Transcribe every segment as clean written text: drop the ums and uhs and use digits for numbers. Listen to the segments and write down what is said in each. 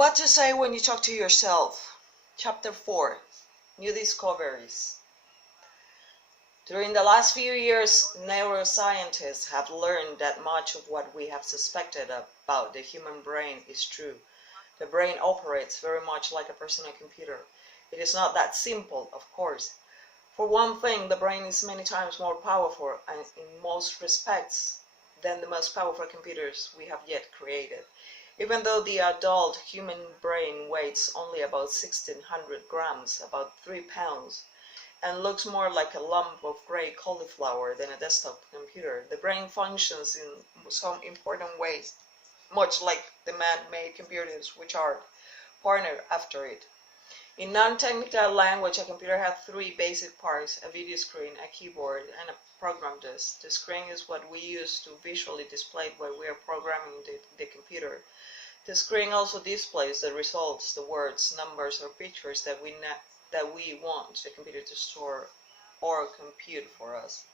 What to say when you talk to yourself. Chapter 4. New discoveries. During the last few years, neuroscientists have learned that much of what we have suspected about the human brain is true. The brain operates very much like a personal computer. It is not that simple, of course. For one thing, the brain is many times more powerful and in most respects than the most powerful computers we have yet created. Even though the adult human brain weighs only about 1,600 grams, about 3 pounds, and looks more like a lump of gray cauliflower than a desktop computer, the brain functions in some important ways, much like the man-made computers which are partnered after it. In non-technical language, a computer has three basic parts: a video screen, a keyboard, and a program disk. The screen is what we use to visually display what we are programming the computer. The screen also displays the results, the words, numbers, or pictures that we want the computer to store or compute for us.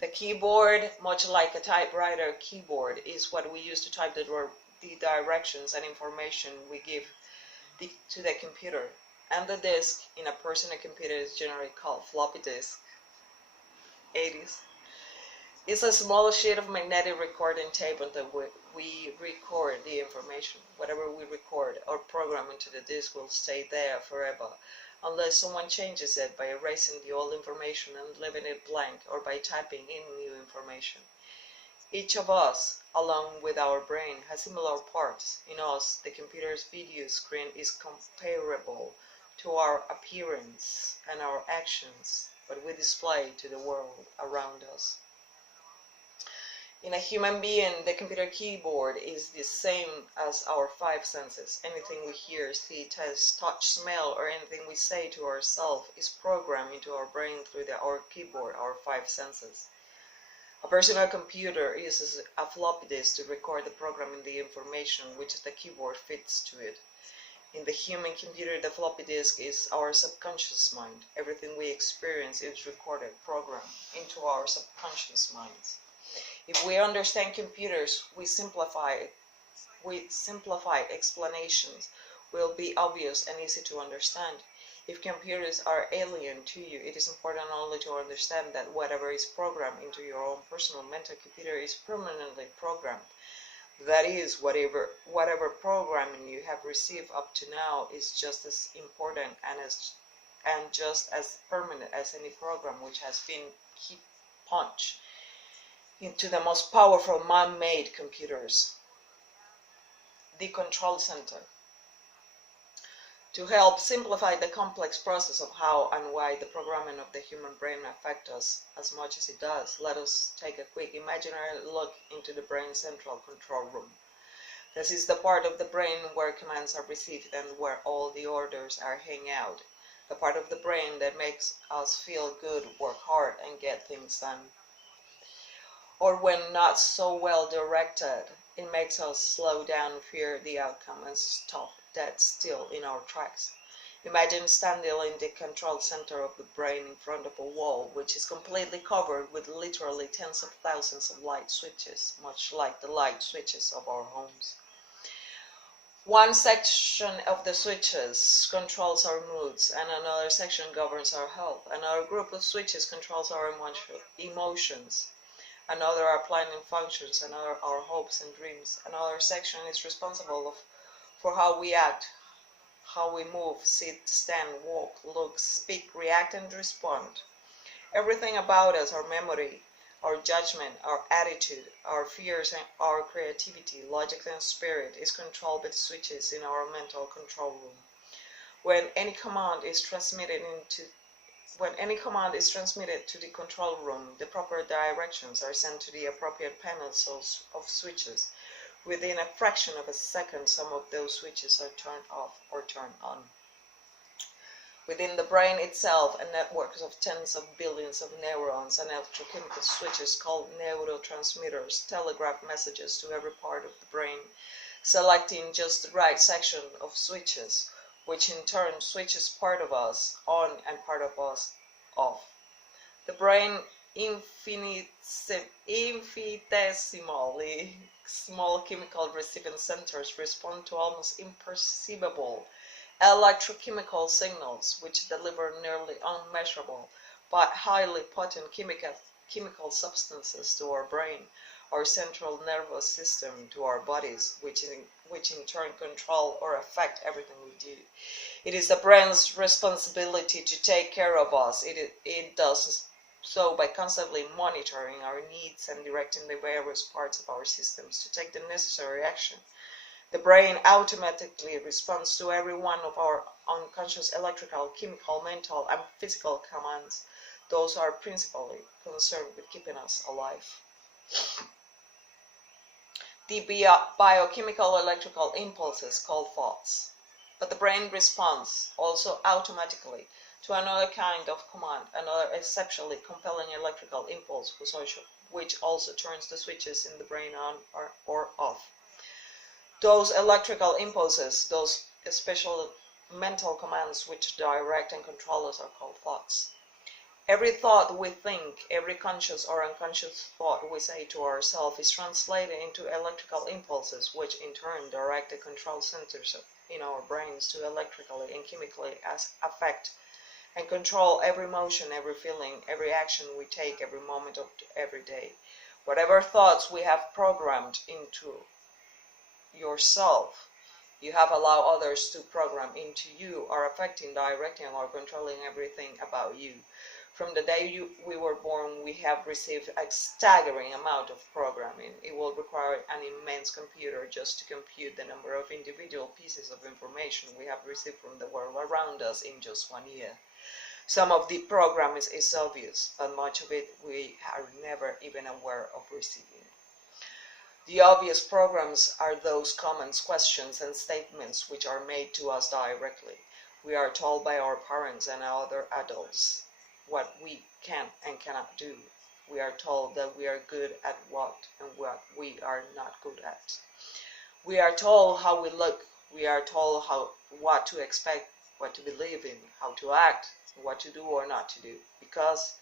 The keyboard, much like a typewriter keyboard, is what we use to type the directions and information we give to the computer. And the disk in a personal computer is generally called floppy disk. 80s. It's a small sheet of magnetic recording tape on that we record the information. Whatever we record or program into the disk will stay there forever, unless someone changes it by erasing the old information and leaving it blank, or by typing in new information. Each of us, along with our brain, has similar parts. In us, the computer's video screen is comparable to our appearance and our actions, what we display to the world around us. In a human being, the computer keyboard is the same as our five senses. Anything we hear, see, taste, touch, smell, or anything we say to ourselves is programmed into our brain through our keyboard, our five senses. A personal computer uses a floppy disk to record the programming the information which the keyboard fits to it. In the human computer, the floppy disk is our subconscious mind. Everything we experience is recorded, programmed into our subconscious minds. If we understand computers, we simplify explanations will be obvious and easy to understand. If computers are alien to you, it is important only to understand that whatever is programmed into your own personal mental computer is permanently programmed. That is, whatever programming you have received up to now is just as important and just as permanent as any program which has been punched into the most powerful man-made computers. The control center. To help simplify the complex process of how and why the programming of the human brain affects us as much as it does, let us take a quick imaginary look into the brain's central control room. This is the part of the brain where commands are received and where all the orders are hang out. The part of the brain that makes us feel good, work hard, and get things done. Or when not so well directed, it makes us slow down, fear the outcome, and stop dead still in our tracks. Imagine standing in the control center of the brain in front of a wall which is completely covered with literally tens of thousands of light switches, much like the light switches of our homes. One section of the switches controls our moods, and another section governs our health. Another group of switches controls our emotions. Another are planning functions, another our hopes and dreams. Another section is responsible for how we act, how we move, sit, stand, walk, look, speak, react, and respond. Everything about us, our memory, our judgment, our attitude, our fears, and our creativity, logic, and spirit is controlled by the switches in our mental control room. When any command is transmitted to the control room, the proper directions are sent to the appropriate panels of switches. Within a fraction of a second, some of those switches are turned off or turned on. Within the brain itself, a network of tens of billions of neurons and electrochemical switches called neurotransmitters telegraph messages to every part of the brain, selecting just the right section of switches, which in turn switches part of us on and part of us off. The brain infinitesimally small chemical receiving centers respond to almost imperceivable electrochemical signals which deliver nearly unmeasurable but highly potent chemical substances to our brain, our central nervous system, to our bodies, which in turn control or affect everything we do. It is the brain's responsibility to take care of us. It does so by constantly monitoring our needs and directing the various parts of our systems to take the necessary action. The brain automatically responds to every one of our unconscious electrical, chemical, mental, and physical commands. Those are principally concerned with keeping us alive. The biochemical electrical impulses called thoughts. But the brain responds also automatically to another kind of command, another exceptionally compelling electrical impulse which also turns the switches in the brain on or off. Those electrical impulses, those special mental commands which direct and control us, are called thoughts. Every thought we think, every conscious or unconscious thought we say to ourselves is translated into electrical impulses, which in turn direct the control centers in our brains to electrically and chemically affect and control every motion, every feeling, every action we take every moment of every day. Whatever thoughts we have programmed into yourself, you have allowed others to program into you, are affecting, directing, or controlling everything about you. From the day we were born, we have received a staggering amount of programming. It will require an immense computer just to compute the number of individual pieces of information we have received from the world around us in just 1 year. Some of the programming is obvious, but much of it we are never even aware of receiving. The obvious programs are those comments, questions, and statements which are made to us directly. We are told by our parents and other adults what we can and cannot do. We are told that we are good at what and what we are not good at. We are told how we look. We are told what to expect, what to believe in, how to act, what to do or not to do. Because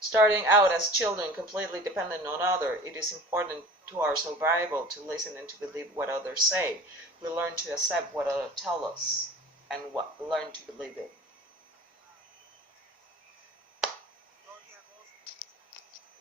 starting out as children completely dependent on others, it is important to our survival to listen and to believe what others say. We learn to accept what others tell us and learn to believe it.